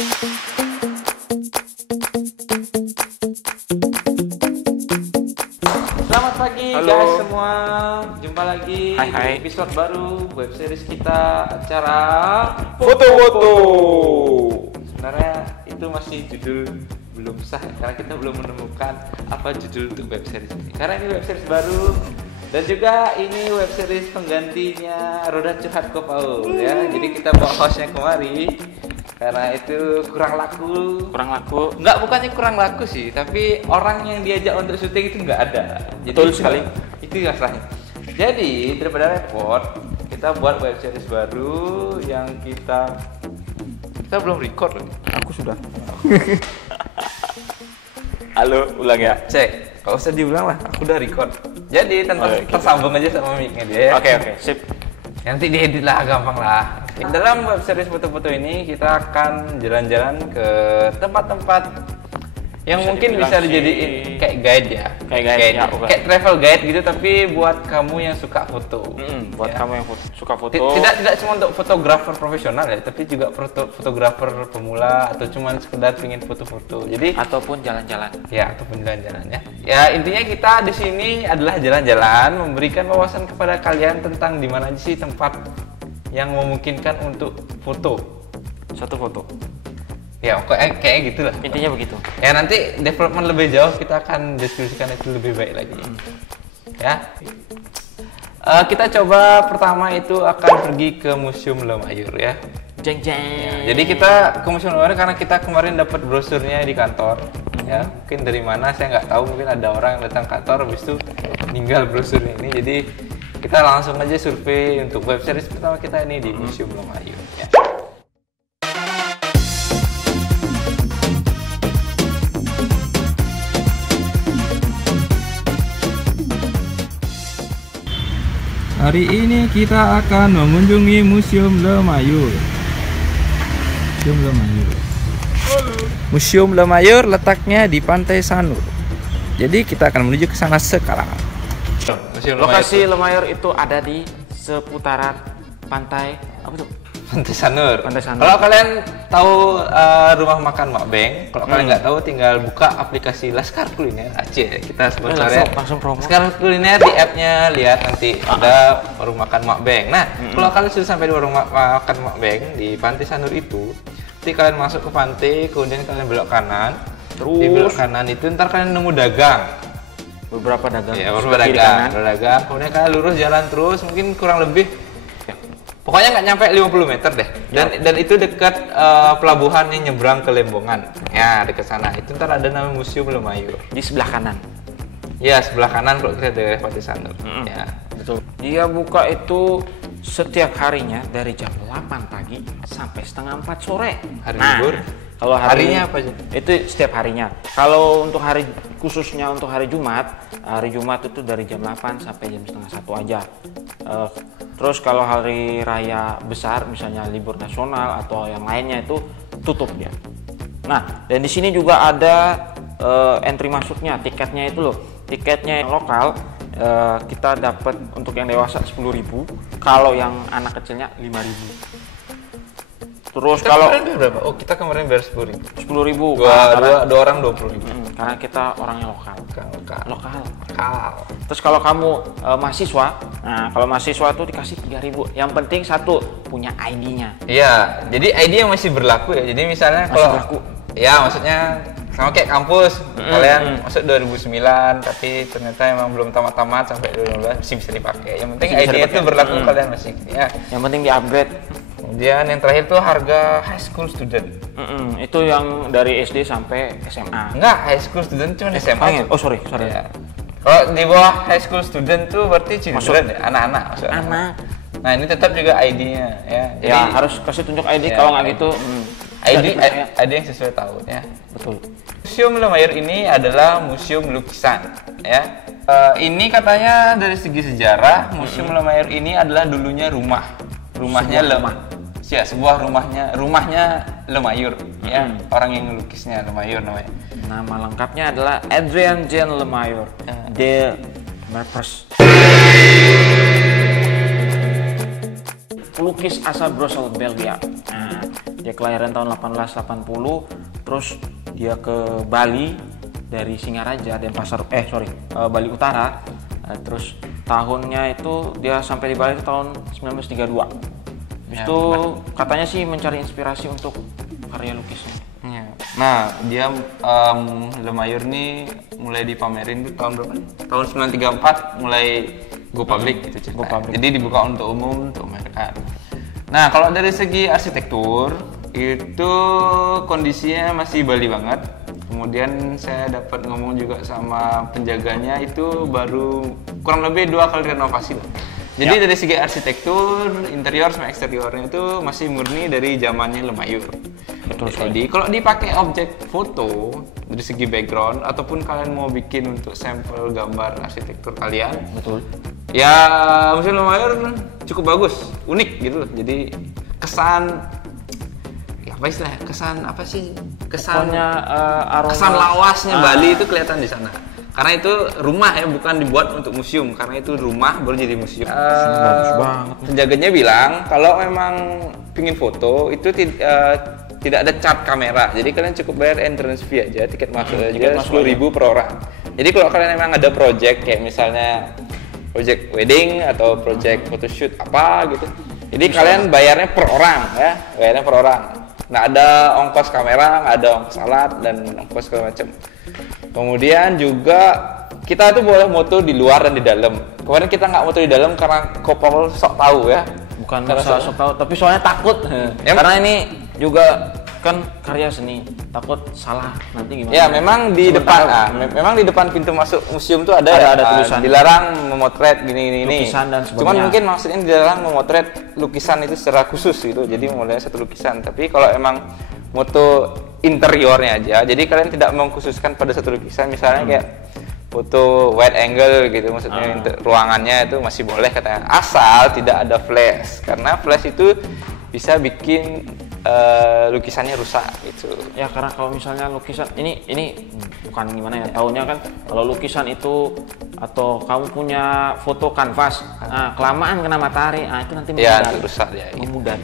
Selamat pagi. Halo guys semua, jumpa lagi Hai. di episode baru web series kita, acara Foto-foto. Sebenarnya itu masih judul belum sah karena kita belum menemukan apa judul untuk web series ini. Karena ini web series baru dan juga ini web series penggantinya Roda Curhat Kopau ya. Jadi kita bawa hostnya kemari karena itu kurang laku. Enggak, bukannya kurang laku sih, tapi orang yang diajak untuk syuting itu nggak ada. Jadi Betul sekali. Itu masalahnya. Jadi daripada repot, kita buat web series baru yang kita belum record loh. Aku sudah. Halo, ulang ya. Cek, kalau usah diulang lah, aku udah record. Jadi tersambung aja sama mic-nya dia ya. Oke, sip. Nanti diedit lah, gampang lah. Dalam web series foto-foto ini kita akan jalan-jalan ke tempat-tempat yang Bisa mungkin dibilang bisa sih dijadiin kayak guide ya. Kayak guide, ya, oke. Kayak travel guide gitu, tapi buat kamu yang suka foto. Buat Ya. kamu yang suka foto. Tidak cuma untuk fotografer profesional ya, tapi juga fotografer pemula atau cuma sekedar pengen foto-foto. Jadi ataupun jalan-jalan. ya, ataupun jalan-jalan ya. Ya, intinya kita di sini adalah jalan-jalan, memberikan wawasan kepada kalian tentang di mana aja sih tempat yang memungkinkan untuk foto. Satu foto. Ya, kayak gitulah. Intinya begitu. Ya, nanti development lebih jauh kita akan deskripsikan itu lebih baik lagi. Ya. Kita coba pertama itu akan pergi ke Museum Lemayur ya. Jeng. Ya, jadi kita ke Museum Lemayur karena kita kemarin dapat brosurnya di kantor. Ya, mungkin dari mana saya nggak tahu, mungkin ada orang yang datang kantor habis itu ninggal brosurnya ini. Jadi kita langsung aja survei untuk web series pertama kita ini di Museum Lemayur. Ya. Hari ini kita akan mengunjungi Museum Lemayur. Museum Lemayur letaknya di Pantai Sanur. Jadi kita akan menuju ke sana sekarang. Lokasi Lemayur itu ada di seputaran pantai apa tuh? Pantai Sanur. Pantai Sanur. Kalau kalian tahu rumah makan Mak Beng, kalau kalian nggak tahu tinggal buka aplikasi Laskar Kuliner Aceh. Kita sponsornya langsung promo. Laskar Kuliner di app-nya, lihat nanti ada warung makan Mak Beng. Nah, kalau kalian sudah sampai di warung makan Mak Beng di Pantai Sanur itu, nanti kalian masuk ke pantai, kemudian kalian belok kanan. Terus Di belok kanan itu ntar kalian nemu dagang. beberapa dagang. Ya, sebelah kiri dagang, kanan. dagang. Kemudian kalian lurus jalan terus, mungkin kurang lebih pokoknya nggak nyampe 50 meter deh. Dan itu dekat pelabuhan yang nyebrang ke Lembongan. Ya, dekat sana. Itu ntar ada nama Museum Lemayur. Di sebelah kanan. Ya, sebelah kanan kalau kita dari Pantai Sanur. Ya. Betul. Dia buka itu setiap harinya dari jam 8 pagi sampai setengah 4 sore. Hari libur? Kalau Harinya apa aja? Itu setiap harinya. Kalau untuk hari khususnya untuk hari Jumat itu dari jam 8 sampai jam setengah 1 aja. Terus kalau hari raya besar misalnya libur nasional atau yang lainnya itu tutup dia. Nah, dan di sini juga ada entry masuknya, tiketnya itu loh. Tiketnya yang lokal kita dapat untuk yang dewasa 10.000, kalau yang anak kecilnya 5.000. Terus Kita kalau kemarin berapa? Oh, kita kemarin bayar 10.000. 10.000 Dua orang 20.000. karena kita orangnya lokal. Lokal. Terus kalau kamu mahasiswa, nah kalau mahasiswa itu dikasih 3.000. Yang penting satu punya ID-nya. Iya, jadi ID yang masih berlaku ya. Jadi misalnya Masih kalau berlaku. ya maksudnya sama kayak kampus, kalian masuk 2009 tapi ternyata emang belum tamat-tamat sampai 2015 masih bisa dipakai. Yang penting Masih bisa ID itu dipakai. berlaku kalian masih. Ya. Yang penting di-upgrade. Kemudian yang terakhir tuh harga high school student. Itu yang dari SD sampai SMA. Enggak, high school student cuma SMA. Oh sorry. Ya. Kalau di bawah high school student tuh berarti children ya, anak-anak. maksudnya. Anak. Nah, ini tetap juga ID-nya ya. Jadi Ya harus kasih tunjuk ID, Ya, kalau nggak ID. gitu ID nggak dipercaya. ID yang sesuai tahun ya. Betul. Museum Lemayur ini adalah museum lukisan ya. Ini katanya dari segi sejarah, Museum Lemayur ini adalah dulunya rumahnya ya, sebuah rumahnya Lemayur ya. Orang yang ngelukisnya Lemayur namanya. Nama lengkapnya adalah Adrien Jean Lemayur de Merpers. Pelukis asal Brussels, Belgia. Nah, Dia kelahiran tahun 1880, terus dia ke Bali dari Singaraja, Denpasar, Bali Utara. Terus tahunnya itu dia sampai di Bali itu tahun 1932. Habis itu katanya sih mencari inspirasi untuk karya lukisnya. Ya. Nah, dia Lemayur nih mulai dipamerin tuh tahun berapa nih? Tahun 1934 mulai go public gitu ceritanya. Go public. Jadi dibuka untuk umum untuk pamerkan. Nah, kalau dari segi arsitektur itu kondisinya masih Bali banget. Kemudian saya dapat ngomong juga sama penjaganya, itu baru kurang lebih 2 kali renovasi lah. Jadi dari segi arsitektur, interior sama eksteriornya itu masih murni dari zamannya Lemayur. Betul Jadi sekali. kalau dipakai objek foto dari segi background ataupun kalian mau bikin untuk sampel gambar arsitektur kalian, Betul. ya Museum Lemayur cukup bagus, unik gitu loh. Jadi kesan apa istilahnya? Kesan apa sih? Pokoknya aroma Kesan lawasnya Bali itu kelihatan di sana. Karena itu rumah ya, bukan dibuat untuk museum. Karena itu rumah baru jadi museum. bagus banget. Penjaganya bilang kalau memang pingin foto itu tidak ada charge kamera. Jadi kalian cukup bayar entrance fee aja, tiket masuk aja 10.000 per orang. Jadi kalau kalian memang ada project kayak misalnya project wedding atau project photoshoot apa gitu. Jadi kalian bayarnya per orang ya, bayarnya per orang. Nah, ada ongkos kamera, nggak ada ongkos alat dan ongkos segala macam. Kemudian juga kita tuh boleh moto di luar dan di dalam. Kemarin kita nggak moto di dalam karena Kopol sok tahu ya. Bukan Karena masalah sok tahu, tapi soalnya takut. Karena ini juga kan karya seni, takut salah nanti gimana. Ya, memang di depan, memang di depan pintu masuk museum tuh ada tulisan. Dilarang memotret gini. Lukisan dan sebagainya. Cuman mungkin maksudnya dilarang memotret lukisan itu secara khusus gitu. Jadi mulai satu lukisan. Tapi kalau emang moto interiornya aja, jadi kalian tidak mengkhususkan pada satu lukisan, misalnya kayak foto wide angle gitu, maksudnya ruangannya itu masih boleh katanya, asal tidak ada flash, karena flash itu bisa bikin lukisannya rusak gitu. Ya karena kalau misalnya lukisan ini bukan gimana ya, taunya kan kalau lukisan itu atau kamu punya foto kanvas, kelamaan kena matahari, itu nanti Ya, memudar. rusak ya. Gitu. Memudar.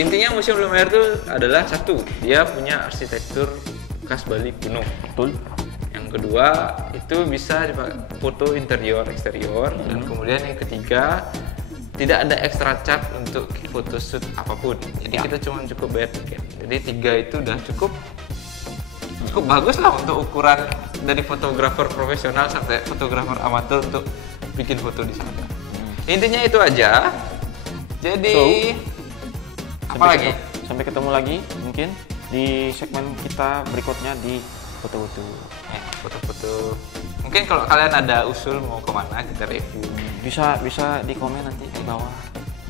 Intinya Museum Lemayur itu adalah satu, dia punya arsitektur khas Bali kuno. Betul. Yang kedua, itu bisa dipakai foto interior, eksterior, dan kemudian yang ketiga, tidak ada extra charge untuk photoshoot apapun. Jadi kita cuma cukup bayar tiket. Jadi 3 itu udah cukup bagus lah untuk ukuran dari fotografer profesional sampai fotografer amatir untuk bikin foto di sana. Intinya itu aja. Jadi apalagi? Sampai ketemu lagi mungkin di segmen kita berikutnya di foto-foto. Foto-foto. Mungkin kalau kalian ada usul mau kemana kita review. Bisa di komen nanti di bawah.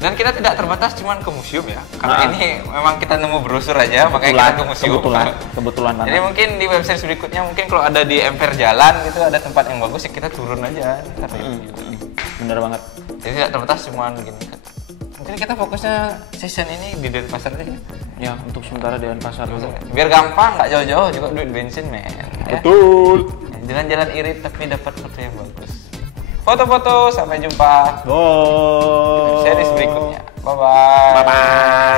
Dan kita tidak terbatas cuman ke museum ya. Karena ini memang kita nemu brosur aja, makanya kita ke museum. Kebetulan banget. Jadi mungkin di website berikutnya mungkin kalau ada di emper jalan gitu ada tempat yang bagus ya kita turun aja. Bener banget. Jadi tidak terbatas cuman gini. Mungkin kita fokusnya season ini di Denpasar aja. Ya, untuk sementara di Denpasar dulu. Biar gampang, nggak jauh-jauh juga duit bensin men. Betul. Jalan-jalan irit tapi dapat foto yang bagus. Foto-foto, sampai jumpa. Bye. Series berikutnya. Bye bye. Bye bye.